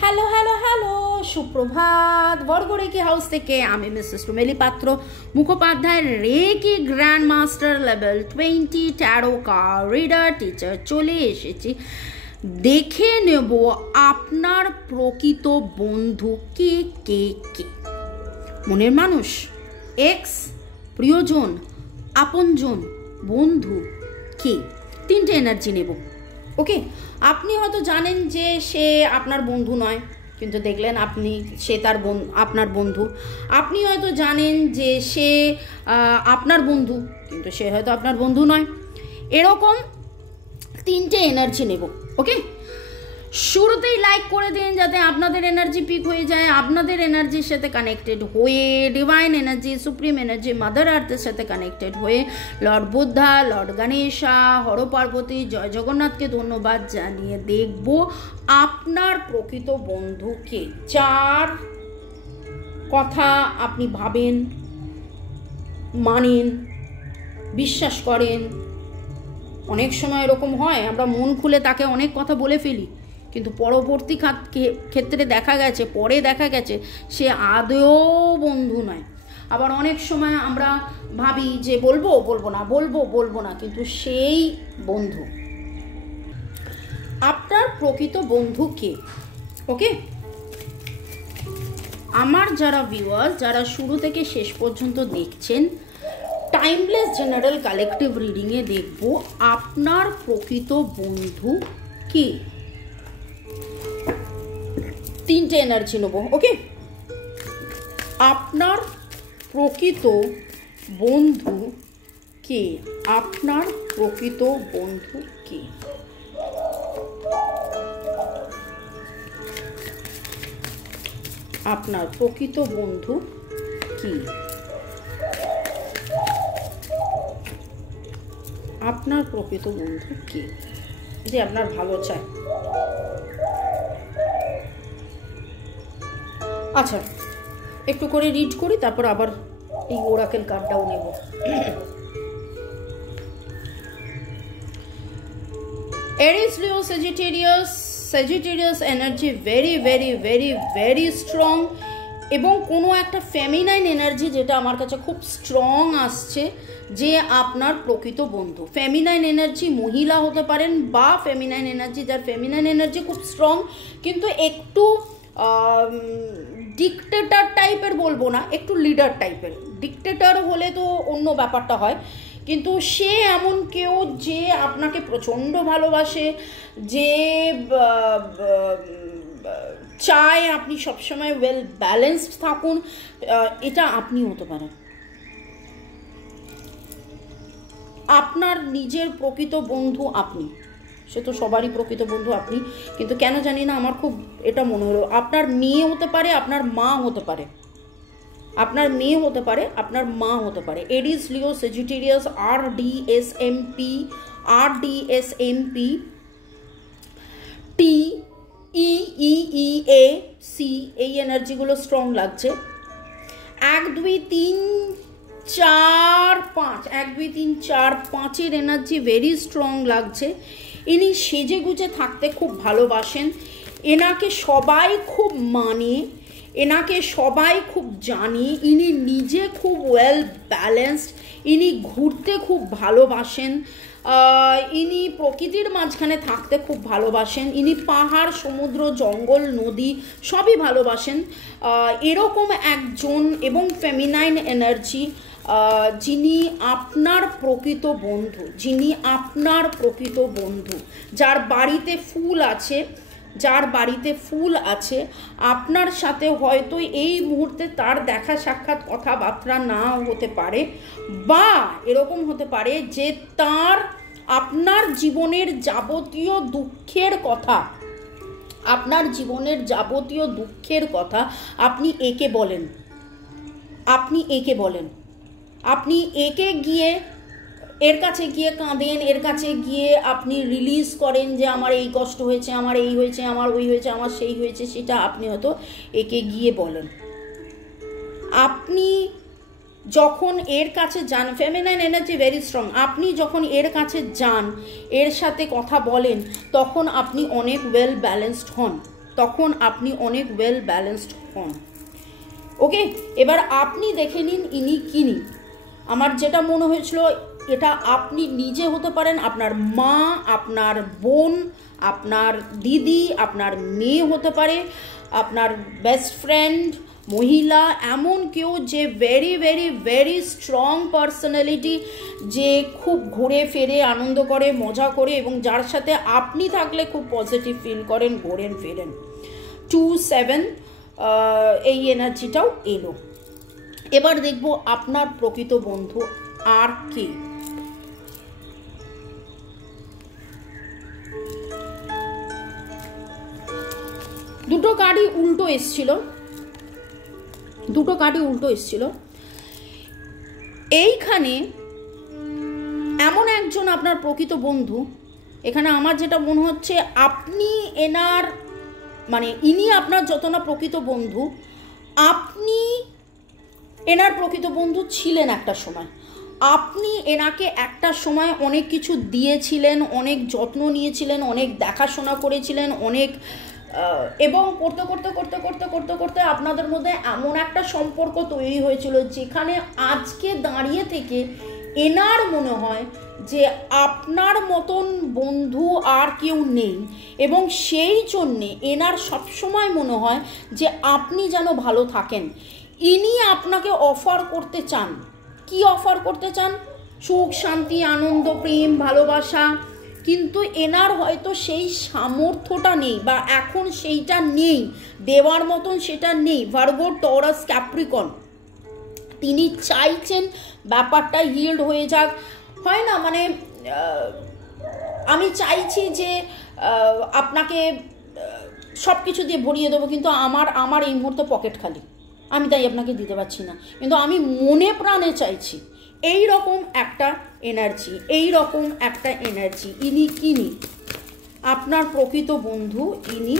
Hello hello hello, সুপ্রভাত। বড়গড়েকি house থেকে আমি Mrs Rumeli Patra Mukhopadhyay, reiki grand master level 20 tarot card reader teacher চলে এসেছি। দেখে নেব আপনার প্রকৃত বন্ধু কে কে কে। মনের মানুষ, এক্স, প্রিয়জন, আপনজন, বন্ধু কে, তিনটে এনার্জি নেব। ওকে, আপনি হয়তো জানেন যে সে আপনার বন্ধু নয়, কিন্তু দেখলেন সে আপনার বন্ধু। আপনি হয়তো জানেন যে সে আপনার বন্ধু, কিন্তু সে হয়তো আপনার বন্ধু নয়। এরকম তিনটে এনার্জি নেব। ওকে, শুরুতেই লাইক করে দিন যাতে আপনাদের এনার্জি পিক হয়ে যায়। আপনাদের এনার্জির সাথে কানেক্টেড হয়ে divine energy, supreme energy, mother আর্থের সাথে কানেক্টেড হয়ে লর্ড বুদ্ধা, লর্ড গণেশা, হর পার্বতী, জয় জগন্নাথকে ধন্যবাদ জানিয়ে দেখব আপনার প্রকৃত বন্ধুকে, যার কথা আপনি ভাবেন, মানেন, বিশ্বাস করেন। অনেক সময় এরকম হয়, আমরা মন খুলে তাকে অনেক কথা বলে ফেলি, কিন্তু পরবর্তী ক্ষেত্রে পরে দেখা গেছে সে আদৌ বন্ধু নয়। আবার অনেক সময় আমরা ভাবি যে বলবো না, কিন্তু সেই বন্ধু। আপনার প্রকৃত বন্ধু কে? ওকে, আমার যারা ভিউয়ার, যারা শুরু থেকে শেষ পর্যন্ত দেখছেন, টাইমলেস জেনারেল কালেকটিভ রিডিংয়ে দেখব আপনার প্রকৃত বন্ধু কে। তিনটে এনার্জি নেব। ওকে, আপনার প্রকৃত বন্ধু কে? আপনার প্রকৃত বন্ধু কে? আপনার প্রকৃত বন্ধু কি? আপনার প্রকৃত বন্ধু কি, যে আপনার ভালো চায়। আচ্ছা, একটু করে রিড করি, তারপর আবার এই ওরাকেল কার্ডটাও নেব। Aries, Leo, Sagittarius energy very very very very strong, এবং কোনো একটা ফেমিনাইন এনার্জি যেটা আমার কাছে খুব স্ট্রং আসছে, যে আপনার প্রকৃত বন্ধু। ফেমিনাইন এনার্জি মহিলা হতে পারেন, বা ফেমিনাইন এনার্জি, যার ফেমিনাইন এনার্জি খুব স্ট্রং, কিন্তু একটু ডিক্টেটর টাইপের বলবো না, একটু লিডার টাইপের। ডিক্টেটর হলে তো অন্য ব্যাপারটা হয়, কিন্তু সে এমন কেউ যে আপনাকে প্রচণ্ড ভালোবাসে, যে চায় আপনি সবসময় ওয়েল ব্যালেন্সড থাকুন। এটা আপনি হতে পারেন। আপনার নিজের প্রকৃত বন্ধু আপনি, সে তো সবারই প্রকৃত বন্ধু আপনি, কিন্তু কেন জানি না আমার খুব এটা মনে হলো আপনার মেয়ে হতে পারে, আপনার মা হতে পারে, আপনার মেয়ে হতে পারে, আপনার মা হতে পারে। এরিস, লিও, সেজিটেরিয়াস, RDSMP TEEAC, এই এনার্জিগুলো স্ট্রং লাগছে। 1 2 3 4 5, 1 2 3 4 5-এর এনার্জি ভেরি স্ট্রং লাগছে। ইনি সেজে গুজে থাকতে খুব ভালোবাসেন, এনাকে সবাই খুব মানে, এনাকে সবাই খুব জানে, ইনি নিজে খুব ওয়েল ব্যালেন্সড, ইনি ঘুরতে খুব ভালোবাসেন, ইনি প্রকৃতির মাঝখানে থাকতে খুব ভালোবাসেন, ইনি পাহাড়, সমুদ্র, জঙ্গল, নদী সবই ভালোবাসেন। এরকম একজন এবং ফেমিনাইন এনার্জি, যিনি আপনার প্রকৃত বন্ধু, যিনি আপনার প্রকৃত বন্ধু, যার বাড়িতে ফুল আছে, যার বাড়িতে ফুল আছে, আপনার সাথে হয়তো এই মুহূর্তে তার দেখা সাক্ষাৎ কথাবার্তা নাও হতে পারে, বা এরকম হতে পারে যে আপনার জীবনের যাবতীয় দুঃখের কথা, আপনার জীবনের যাবতীয় দুঃখের কথা আপনি একে বলেন, আপনি একে গিয়ে, এর কাছে গিয়ে কাঁদেন, এর কাছে গিয়ে আপনি রিলিজ করেন যে আমার এই কষ্ট হয়েছে, আমার এই হয়েছে, আমার ওই হয়েছে, আমার সেই হয়েছে, সেটা আপনি হয়তো একে গিয়ে বলেন। আপনি যখন এর কাছে যান, ফেমিনাইন এনার্জি ভেরি স্ট্রং, আপনি যখন এর কাছে যান, এর সাথে কথা বলেন, তখন আপনি অনেক ওয়েল ব্যালেন্সড হন। তখন আপনি অনেক ওয়েল ব্যালেন্সড হন। ওকে, এবার আপনি দেখে নিন ইনি কিনি। আমার যেটা মনে হয়েছিল, এটা আপনি নিজে হতে পারেন, আপনার মা, আপনার বোন, আপনার দিদি, আপনার মেয়ে হতে পারে, আপনার বেস্ট ফ্রেন্ড মহিলা, এমন কেউ যে very very very strong personality, যে খুব ঘুরে ফেরে আনন্দ করে, মজা করে, এবং যার সাথে আপনি থাকলে খুব পজিটিভ ফিল করেন, ঘোরেন ফেরেন। 2-7 এই এনার্জিটাও এলো। এবার দেখব আপনার প্রকৃত বন্ধু আর কে। দুটো কার্ডই উল্টো এসছিল। এইখানে এমন একজন আপনার প্রকৃত বন্ধু, এখানে আমার যেটা মনে হচ্ছে আপনি এনার মানে ইনি আপনার যত না প্রকৃত বন্ধু, আপনি এনার প্রকৃত বন্ধু ছিলেন একটা সময়। আপনি এনাকে একটা সময় অনেক কিছু দিয়েছিলেন, অনেক যত্ন নিয়েছিলেন, অনেক দেখাশোনা করেছিলেন, অনেক এবং করতে করতে করতে করতে করতে করতে আপনাদের মধ্যে এমন একটা সম্পর্ক তৈরি হয়েছিল যেখানে আজকে দাঁড়িয়ে থেকে এনার মনে হয় যে আপনার মতন বন্ধু আর কেউ নেই, এবং সেই জন্যে এনার সবসময় মনে হয় যে আপনি যেন ভালো থাকেন। ইনি আপনাকে অফার করতে চান। কি অফার করতে চান? সুখ, শান্তি, আনন্দ, প্রেম, ভালোবাসা। কিন্তু এনার হয়তো সেই সামর্থ্যটা নেই, বা এখন সেইটা নেই দেওয়ার মতন, সেটা নেই। ভার্গো, টরাস, ক্যাপ্রিকন, তিনি চাইছেন ব্যাপারটা হিল্ড হয়ে যাক। হয় না, মানে আমি চাইছি যে আপনাকে সব কিছু দিয়ে ভরিয়ে দেবো, কিন্তু আমার এই মুহূর্তে পকেট খালি, আমি তাই আপনাকে দিতে পারছি না, কিন্তু আমি মনে প্রাণে চাইছি। এই রকম একটা এনার্জি, ইনি কিনি আপনার প্রকৃত বন্ধু, ইনি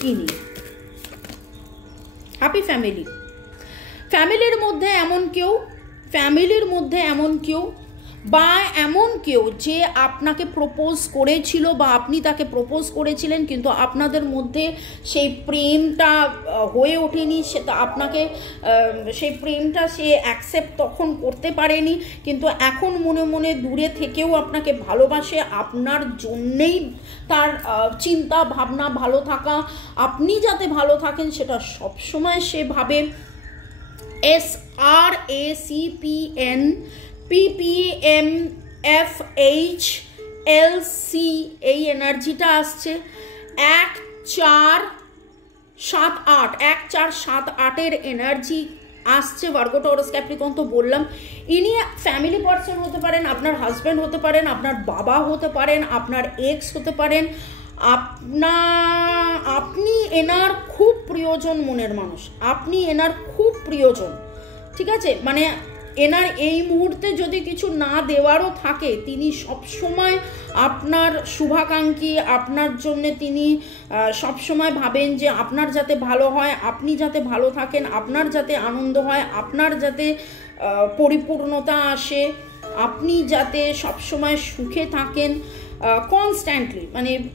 কিনি। হ্যাপি ফ্যামিলির মধ্যে এমন কেউ বা এমন কেউ যে আপনাকে প্রপোজ করেছিল বা আপনি তাকে প্রপোজ করেছিলেন, কিন্তু আপনাদের মধ্যে সেই প্রেমটা হয়ে ওঠেনি, সেটা আপনাকে সেই প্রেমটা সে অ্যাকসেপ্ট তখন করতে পারেনি, কিন্তু এখন মনে মনে দূরে থেকেও আপনাকে ভালোবাসে। আপনার জন্যেই তার চিন্তা ভাবনা ভালো থাকা, আপনি যাতে ভালো থাকেন সেটা সবসময় সে ভাবে। SRACPN PPMFHLC এই এনার্জিটা আসছে। 1478 এনার্জি আসছে। ভার্গো, টরাস, ক্যাপ্রিকন তো বললাম। ইনি ফ্যামিলি পার্সন হতে পারেন, আপনার হাজব্যান্ড হতে পারেন, আপনার বাবা হতে পারেন, আপনার এক্স হতে পারেন, আপনি এনার খুব প্রিয়জন মনের মানুষ, আপনি এনার খুব প্রিয়জন। ঠিক আছে, মানে এনার এই মুহূর্তে যদি কিছু না দেওয়ারও থাকে, তিনি সবসময় আপনার শুভাকাঙ্ক্ষী, আপনার জন্য তিনি সবসময় ভাবেন যে আপনার যাতে ভালো হয়, আপনি যাতে ভালো থাকেন, আপনার যাতে আনন্দ হয়, আপনার যাতে পরিপূর্ণতা আসে, আপনি যাতে সবসময় সুখে থাকেন।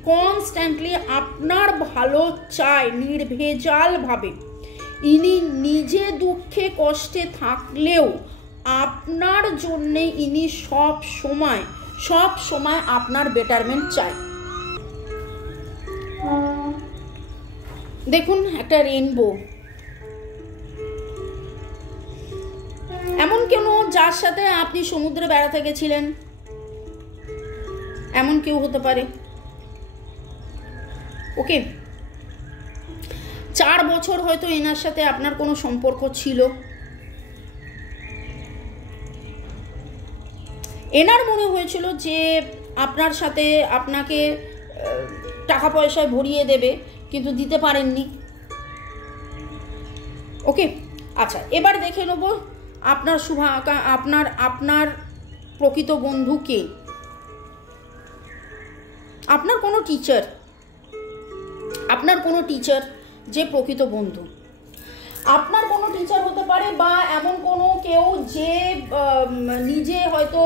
কনস্ট্যান্টলি আপনার ভালো চায় নির্ভেজালভাবে। ইনি নিজে দুঃখে কষ্টে থাকলেও আপনার জন্যে ইনি সব সময় আপনার বেটারমেন্ট চায়। দেখুন একটা রেইনবো, এমন কেন যার সাথে আপনি সমুদ্রে বেড়াতে গেছিলেন, এমন কেউ হতে পারে। ওকে, 4 বছর হয়তো এনার সাথে আপনার কোনো সম্পর্ক ছিল। এনার মনে হয়েছিল যে আপনার সাথে আপনাকে টাকা পয়সায় ভরিয়ে দেবে, কিন্তু দিতে পারেননি। ওকে, আচ্ছা, এবার দেখে নেব আপনার প্রকৃত বন্ধু কে। আপনার কোনো টিচার যে প্রকৃত বন্ধু, আপনার কোনো টিচার হতে পারে, বা এমন কোনো কেউ যে নিজে হয়তো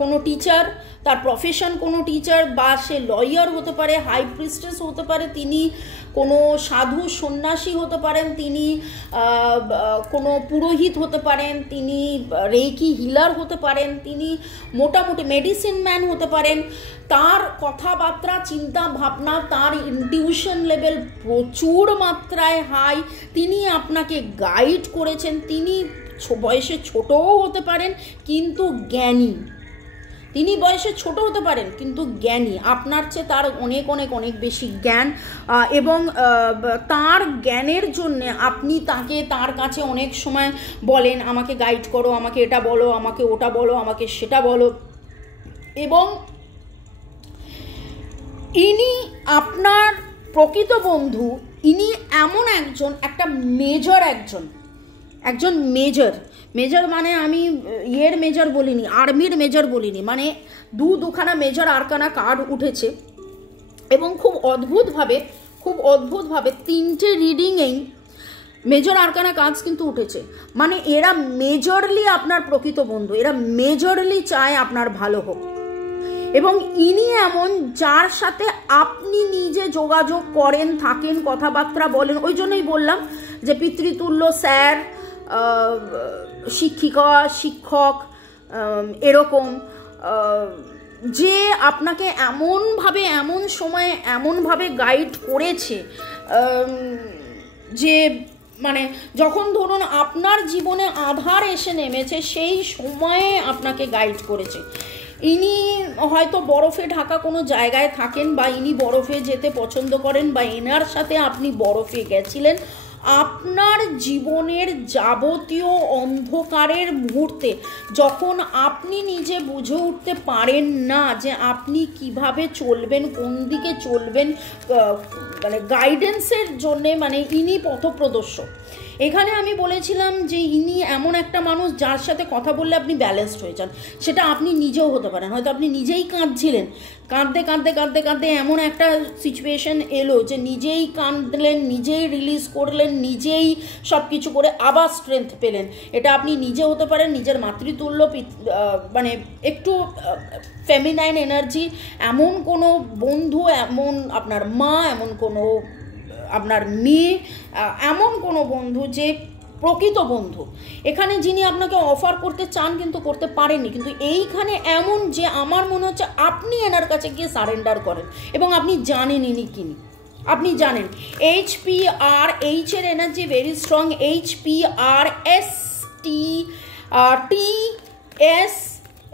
কোনো টিচার, তার প্রফেশন কোনো টিচার, বা সে লয়ার হতে পারে, হাই প্রিস্টেস হতে পারে, তিনি কোনো সাধু সন্ন্যাসী হতে পারেন, তিনি কোনো পুরোহিত হতে পারেন, তিনি রেকি হিলার হতে পারেন, তিনি মোটামুটি মেডিসিন ম্যান হতে পারেন। তার কথাবার্তা, চিন্তা ভাবনা, তার ইনটিউশন লেভেল প্রচুর মাত্রায় হাই। তিনি আপনাকে গাইড করেছেন। তিনি বয়সে ছোটও হতে পারেন কিন্তু জ্ঞানী। তিনি বয়সে ছোট হতে পারেন কিন্তু জ্ঞানী, আপনার চেয়ে তার অনেক অনেক অনেক বেশি জ্ঞান, এবং তার জ্ঞানের জন্যে আপনি তার কাছে অনেক সময় বলেন আমাকে গাইড করো, আমাকে এটা বলো, আমাকে ওটা বলো, আমাকে সেটা বলো। এবং ইনি আপনার প্রকৃত বন্ধু। ইনি এমন একটা মেজর, একজন মেজর মানে আমি মেজর বলিনি, আর্মির মেজর বলিনি, মানে দুখানা মেজর আরকানা কার্ড উঠেছে এবং খুব অদ্ভুতভাবে 3টে রিডিংয়েই মেজর আরকানা কার্ডস কিন্তু উঠেছে। মানে এরা মেজরলি আপনার প্রকৃত বন্ধু, এরা মেজরলি চায় আপনার ভালো হোক। এবং ইনি এমন যার সাথে আপনি নিজে যোগাযোগ করেন, থাকেন, কথাবার্তা বলেন। ওই জন্যই বললাম যে পিতৃতুল্য স্যার, শিক্ষিকা, শিক্ষক, এরকম যে আপনাকে এমনভাবে, এমন সময়ে এমনভাবে গাইড করেছে যে মানে যখন ধরুন আপনার জীবনে আধার এসে নেমেছে সেই সময়ে আপনাকে গাইড করেছে। ইনি হয়তো বরফে ঢাকা কোনো জায়গায় থাকেন, বা ইনি বরফে যেতে পছন্দ করেন, বা এনার সাথে আপনি বরফে গেছিলেন। আপনার জীবনের যাবতীয় অন্ধকারের মুহূর্তে যখন আপনি নিজে বুঝে উঠতে পারেন না যে আপনি কিভাবে চলবেন, কোন দিকে চলবেন, মানে গাইডেন্সের জন্যে, মানে ইনি পথপ্রদর্শক। এখানে আমি বলেছিলাম যে ইনি এমন একটা মানুষ যার সাথে কথা বললে আপনি ব্যালেন্সড হয়ে যান। সেটা আপনি নিজেও হতে পারেন। হয়তো আপনি নিজেই কাঁদছিলেন, কাঁদতে এমন একটা সিচুয়েশন এলো যে নিজেই কাঁদলেন, নিজেই রিলিজ করলেন, নিজেই সব কিছু করে আবার স্ট্রেংথ পেলেন। এটা আপনি নিজে হতে পারেন, নিজের মাতৃতুল্য, মানে একটু ফেমিনাইন এনার্জি, এমন কোনো বন্ধু, এমন আপনার মা, এমন কোনো আপনার মেয়ে, এমন কোনো বন্ধু যে প্রকৃত বন্ধু এখানে যিনি আপনাকে অফার করতে চান কিন্তু করতে পারেননি, কিন্তু এইখানে এমন যে আমার মনে হচ্ছে আপনি এনার কাছে গিয়ে সারেন্ডার করেন এবং আপনি জানেন ইনি কিনি, আপনি জানেন। HPR, H এর energy very strong, HPR, ST, TS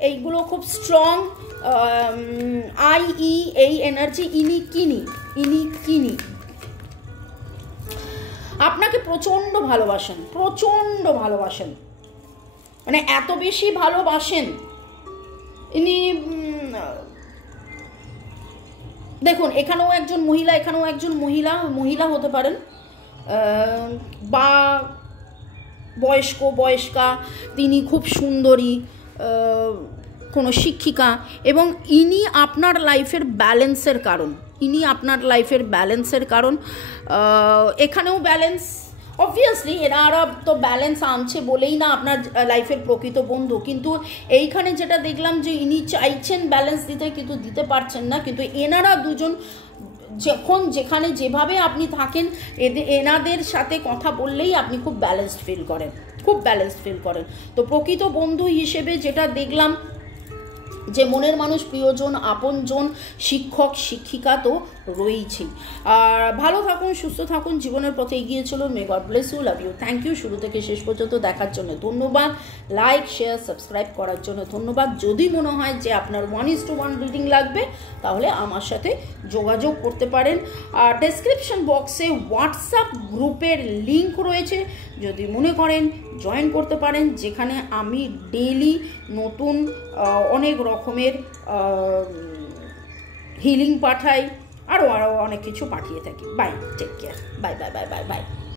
এইগুলো খুব স্ট্রং, IE এই এনার্জি। ইনি কিনি আপনাকে প্রচণ্ড ভালোবাসেন, মানে এত বেশি ভালোবাসেন ইনি। দেখুন এখানেও একজন মহিলা হতে পারেন, বা বয়স্কা, তিনি খুব সুন্দরী, কোনো শিক্ষিকা, এবং ইনি আপনার লাইফের ব্যালেন্সের কারণ। এখানেও ব্যালেন্স, অবভিয়াসলি এনারা তো ব্যালেন্স আনছে বলেই না আপনার লাইফের প্রকৃত বন্ধু। কিন্তু এইখানে যেটা দেখলাম যে ইনি চাইছেন ব্যালেন্স দিতে কিন্তু দিতে পারছেন না। কিন্তু এনারা দুজন যখন যেখানে যেভাবে আপনি থাকেন এনাদের সাথে কথা বললেই আপনি খুব ব্যালেন্সড ফিল করেন। তো প্রকৃত বন্ধু হিসেবে যেটা দেখলাম যে মনের মানুষ, প্রিয়জন, আপনজন, শিক্ষক, শিক্ষিকা তো রয়েছেই। আর ভালো থাকুন, সুস্থ থাকুন, জীবনের পথে এগিয়ে চলুন। May God bless you, love you, thank you. শুরু থেকে শেষ পর্যন্ত দেখার জন্য ধন্যবাদ। লাইক, শেয়ার, সাবস্ক্রাইব করার জন্য ধন্যবাদ। যদি মনে হয় যে আপনার 1:1 রিডিং লাগবে তাহলে আমার সাথে যোগাযোগ করতে পারেন। আর ডেসক্রিপশন বক্সে হোয়াটসঅ্যাপ গ্রুপের লিঙ্ক রয়েছে, যদি মনে করেন জয়েন করতে পারেন, যেখানে আমি ডেইলি নতুন অনেক রকমের হিলিং পাঠাই, আরও অনেক কিছু পাঠিয়ে থাকি। Bye, take care, by.